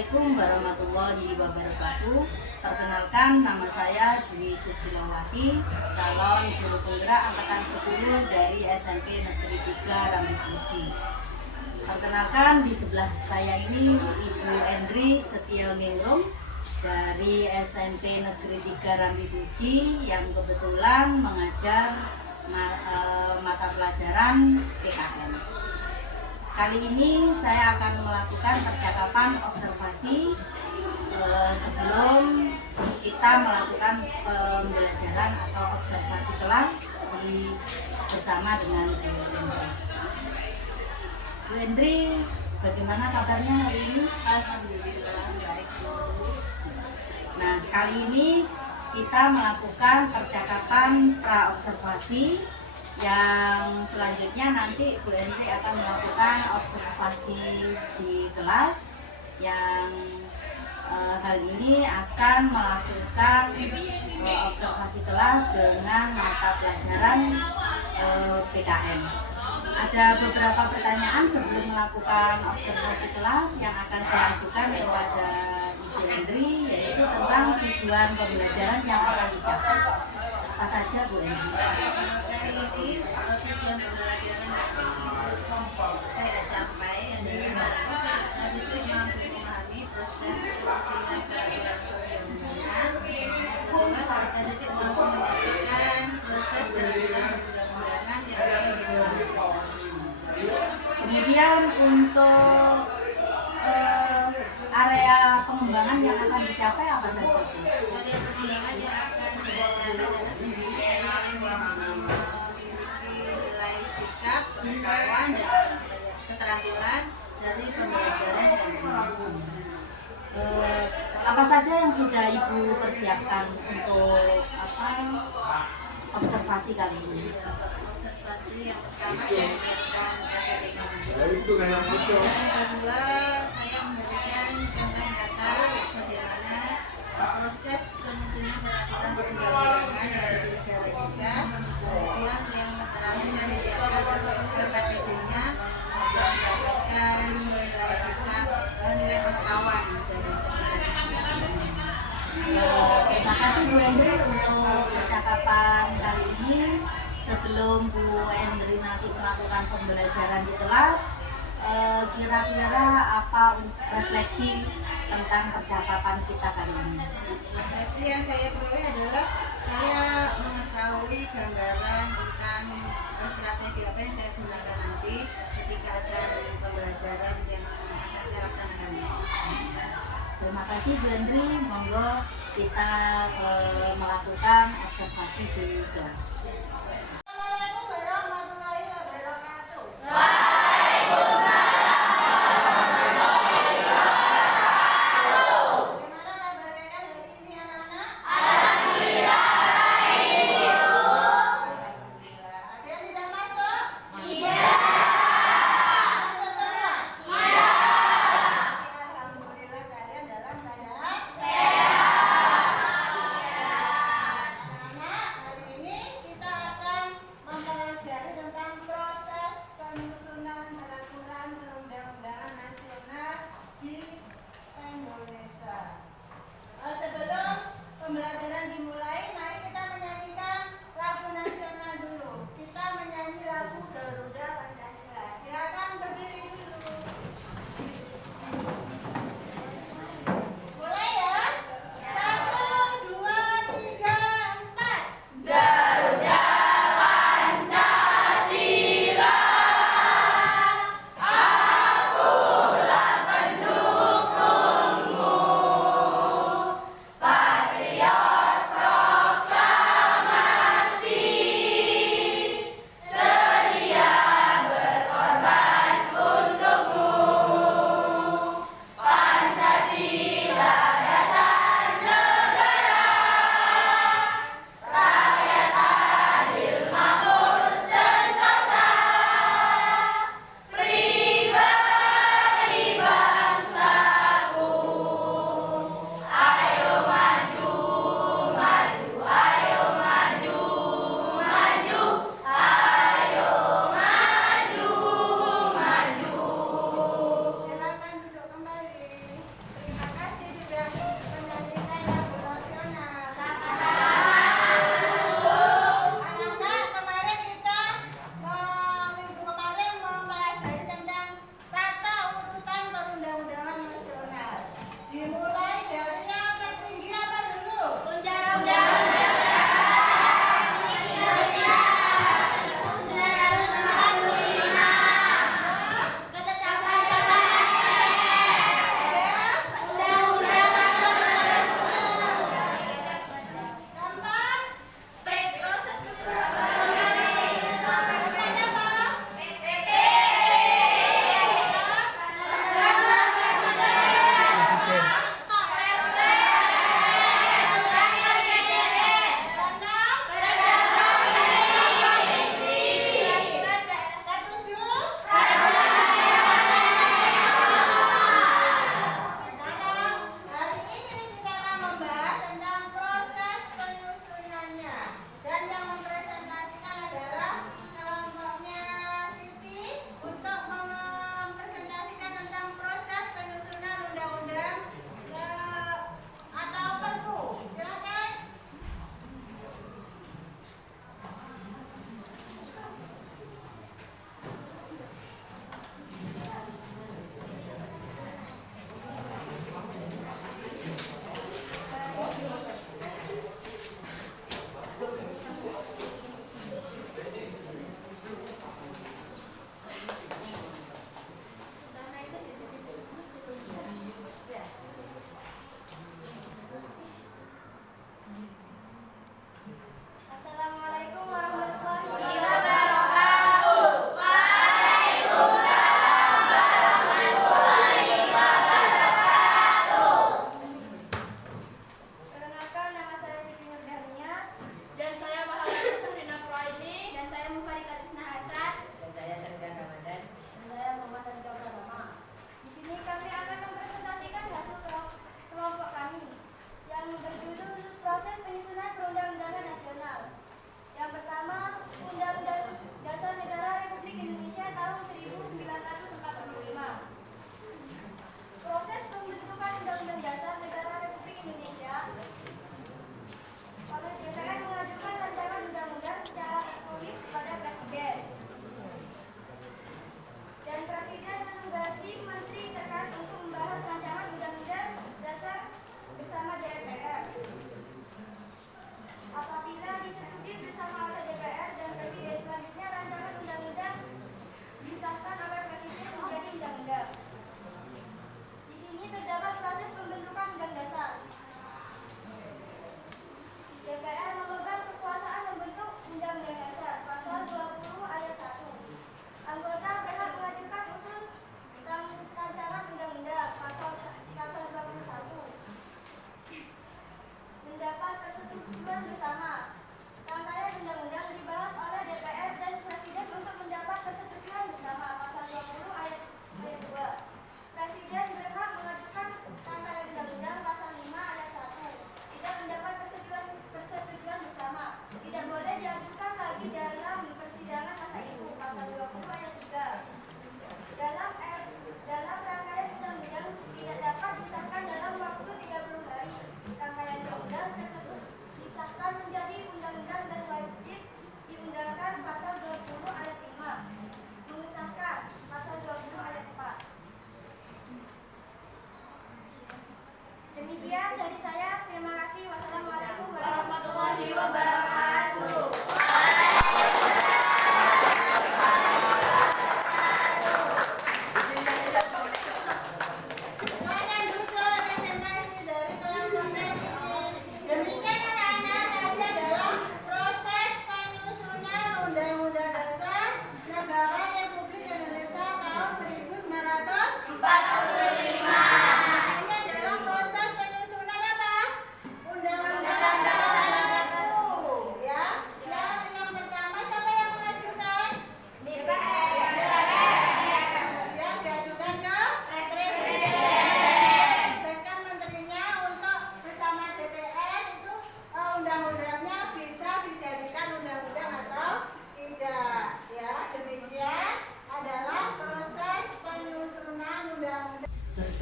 Assalamualaikum warahmatullahi wabarakatuh. Perkenalkan, nama saya Dwi Susilowati, calon guru penggerak angkatan 10 dari SMP Negeri 3 Rambipuji. Perkenalkan, di sebelah saya ini Ibu Endri Setioningrum dari SMP Negeri 3 Rambipuji yang kebetulan mengajar mata pelajaran PKN. Kali ini saya akan melakukan percakapan observasi sebelum kita melakukan pembelajaran atau observasi kelas bersama dengan Bu Endri. Bu Endri, bagaimana kabarnya hari ini? Alhamdulillah baik Bu. Nah, kali ini kita melakukan percakapan pra-observasi. Yang selanjutnya nanti Bu Endri akan melakukan observasi di kelas yang hal ini akan melakukan observasi kelas dengan mata pelajaran PKN. Ada beberapa pertanyaan sebelum melakukan observasi kelas yang akan saya ajukan kepada Ibu Endri, yaitu tentang tujuan pembelajaran yang akan dicapai. Apa saja Bu Endri? Kali ini tujuan pembelajaran saya capai adalah adik mampu memahami proses penyusunan peraturan perundang-undangan. Kedua, adik mampu mengajukan proses peraturan perundang-undangan yang dilakukan. Kemudian untuk area pengembangan yang akan dicapai apa saja? Area pengembangan yang akan dicapai adalah saya memiliki nilai sikap, pengetahuan, dan keterampilan dari pembelajaran yang ini. Apa saja yang sudah Ibu persiapkan untuk observasi kali ini? Observasi yang pertama saya memberikan akademik. Yang kedua saya memberikan contoh nyata bagaimana proses penyusunan peraturan perundang-undangan yang ada di negara kita. Kemudian yang terakhir saya memberikan LKPD-nya untuk mendapatkan nilai sikap, nilai pengetahuan dari Terima kasih Bu Endri untuk percakapan kali ini. Sebelum Bu Endri nanti melakukan pembelajaran di kelas, kira-kira apa refleksi tentang percakapan kita kali ini? refleksi yang saya peroleh adalah saya mengetahui gambaran tentang strategi apa yang saya gunakan nanti ketika ada pembelajaran yang akan saya laksanakan. Terima kasih Bu Endri, monggo kita melakukan observasi di kelas. Assalamualaikum warahmatullahi wabarakatuh. Bagaimana kabar kalian hari ini anak-anak? Alhamdulillah. Ada yang tidak masuk? Tidak. Masuk semua? Iya. Alhamdulillah kalian dalam keadaan sehat. Anak-anak, hari ini kita akan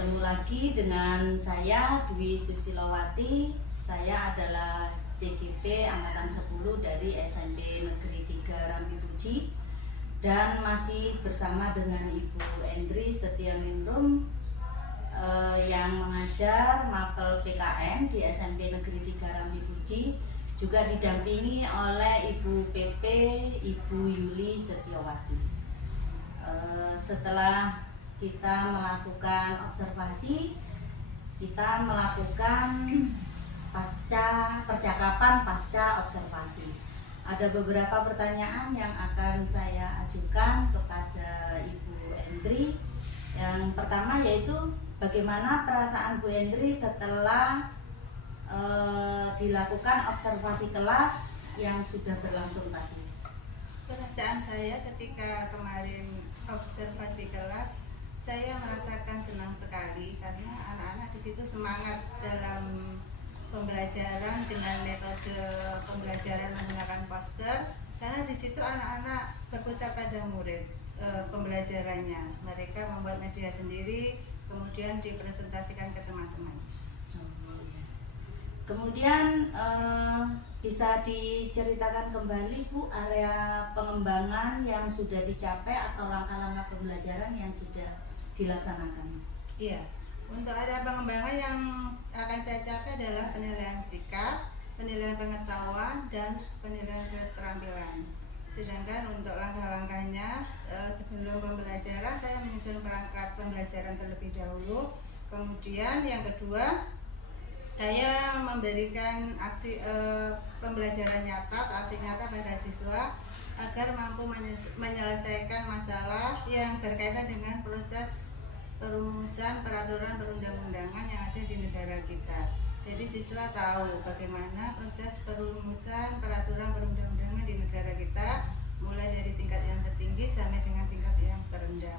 bertemu lagi dengan saya Dwi Susilowati. Saya adalah CGP Angkatan 10 dari SMP Negeri 3 Rambi Puji, dan masih bersama dengan Ibu Endri Setianingrum yang mengajar mapel PKN di SMP Negeri 3 Rambi Puji, juga didampingi oleh Ibu PP Ibu Yuli Setiawati. Setelah kita melakukan observasi, kita melakukan percakapan pasca observasi. Ada beberapa pertanyaan yang akan saya ajukan kepada Ibu Endri. Yang pertama yaitu, bagaimana perasaan Bu Endri setelah dilakukan observasi kelas yang sudah berlangsung tadi? Perasaan saya ketika kemarin observasi kelas, saya merasakan senang sekali karena anak-anak di situ semangat dalam pembelajaran dengan metode pembelajaran menggunakan poster, karena di situ anak-anak berpusat pada murid pembelajarannya. Mereka membuat media sendiri, kemudian dipresentasikan ke teman-teman. Kemudian bisa diceritakan kembali Bu, area pengembangan yang sudah dicapai atau langkah-langkah pembelajaran yang sudah dilaksanakan? Iya, untuk area pengembangan yang akan saya capai adalah penilaian sikap, penilaian pengetahuan, dan penilaian keterampilan. Sedangkan untuk langkah-langkahnya, sebelum pembelajaran saya menyusun perangkat pembelajaran terlebih dahulu. Kemudian yang kedua, saya memberikan aksi pembelajaran nyata atau aksi nyata pada siswa agar mampu menyelesaikan masalah yang berkaitan dengan proses perumusan peraturan perundang-undangan yang ada di negara kita. Jadi siswa tahu bagaimana proses perumusan peraturan perundang-undangan di negara kita, mulai dari tingkat yang tertinggi sampai dengan tingkat yang terendah.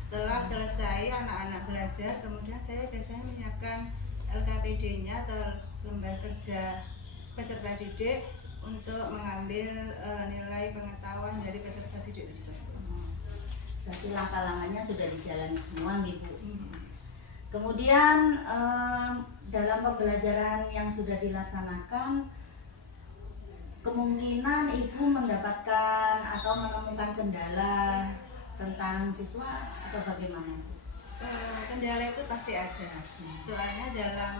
Setelah selesai anak-anak belajar, kemudian saya biasanya menyiapkan LKPD-nya atau lembar kerja peserta didik untuk mengambil nilai pengetahuan dari peserta didik tersebut. Berarti langkah-langkahnya sudah dijalani semua gitu. Kemudian dalam pembelajaran yang sudah dilaksanakan, kemungkinan Ibu mendapatkan atau menemukan kendala tentang siswa atau bagaimana? Kendala itu pasti ada. Soalnya dalam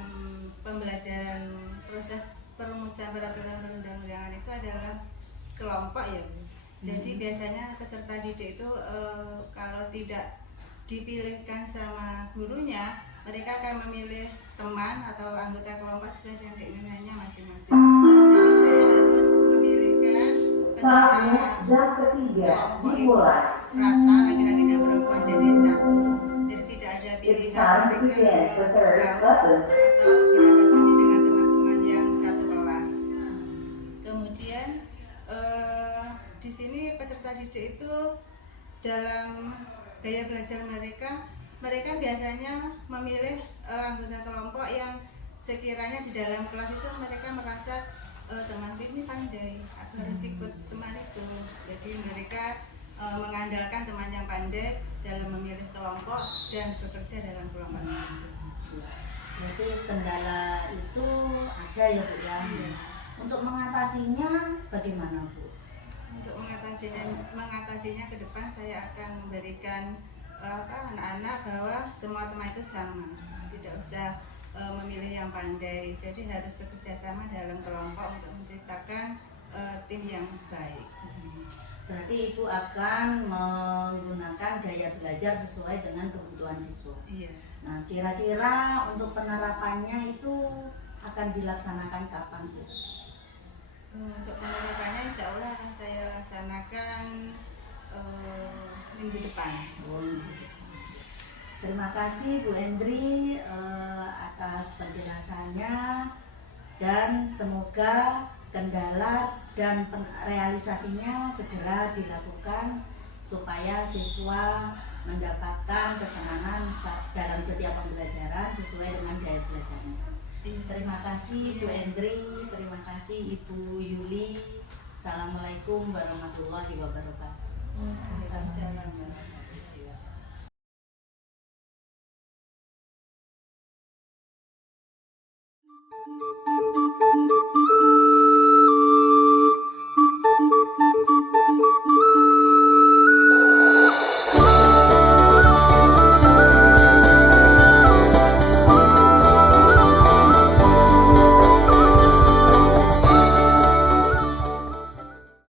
pembelajaran proses perumusan peraturan perundang-undangan itu adalah kelompok ya Bu. Jadi biasanya peserta didik itu kalau tidak dipilihkan sama gurunya, mereka akan memilih teman atau anggota kelompok sesuai dengan keinginannya masing-masing. Jadi saya harus memilihkan peserta kelompok itu rata laki-laki dan perempuan jadi satu. Jadi tidak ada pilihan mereka yang bergaul atau beradaptasi dengan teman-teman yang satu kelas. Kemudian di sini peserta didik itu dalam gaya belajar mereka biasanya memilih anggota kelompok yang sekiranya di dalam kelas itu mereka merasa teman ini pandai, aku harus ikut teman itu. Jadi mereka mengandalkan teman yang pandai dalam memilih kelompok dan bekerja dalam kelompok tersebut. Berarti kendala itu ada ya Bu ya. Untuk mengatasinya bagaimana Bu? Untuk mengatasinya ke depan saya akan memberikan anak-anak bahwa semua teman itu sama, tidak usah memilih yang pandai. Jadi harus bekerja sama dalam kelompok untuk menciptakan tim yang baik. Berarti Ibu akan menggunakan gaya belajar sesuai dengan kebutuhan siswa. Iya. Nah, kira-kira untuk penerapannya itu akan dilaksanakan kapan Bu? Untuk penerapannya insya Allah akan saya laksanakan minggu depan. Terima kasih Bu Endri atas penjelasannya, dan semoga kendala dan realisasinya segera dilakukan supaya siswa mendapatkan kesenangan dalam setiap pembelajaran sesuai dengan gaya belajarnya. Terima kasih Bu Endri, terima kasih Ibu Yuli. Assalamualaikum warahmatullahi wabarakatuh. Waalaikumsalam.